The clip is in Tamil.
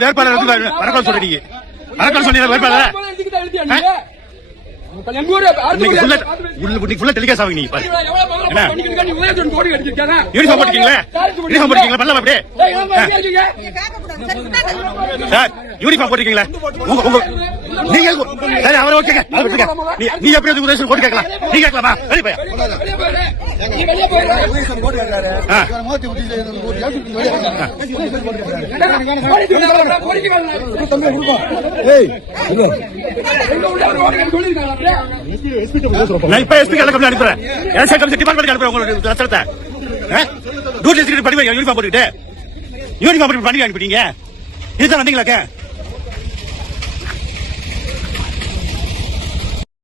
வேட்பாளர் சொல்றீங்க வேட்பாளர் டெலிகாஸ்ட் ஆகுங்க யூனிஃபார்ம் போட்டுக்கீங்களா பண்ணலாம் அப்படியே யூனிஃபார்ம் போட்டுக்கீங்களா நீங்க சரி அவரை ஓகேங்க நீ எப்படி உதவி போட்டு கேட்கலாம் நீ கேட்கலாமா வெளியே நான் இப்ப எஸ்பி கலெக்டர் அனுப்புறேன் டிபார்ட்மெண்ட் அனுப்புறேன் உங்களுக்கு லட்சத்தை டியூட்டி படிப்பீங்க யூனிஃபார்ம் போட்டுக்கிட்டு யூனிஃபார்ம் பண்ணி அனுப்பிட்டீங்க இதுதான் வந்தீங்களாக்க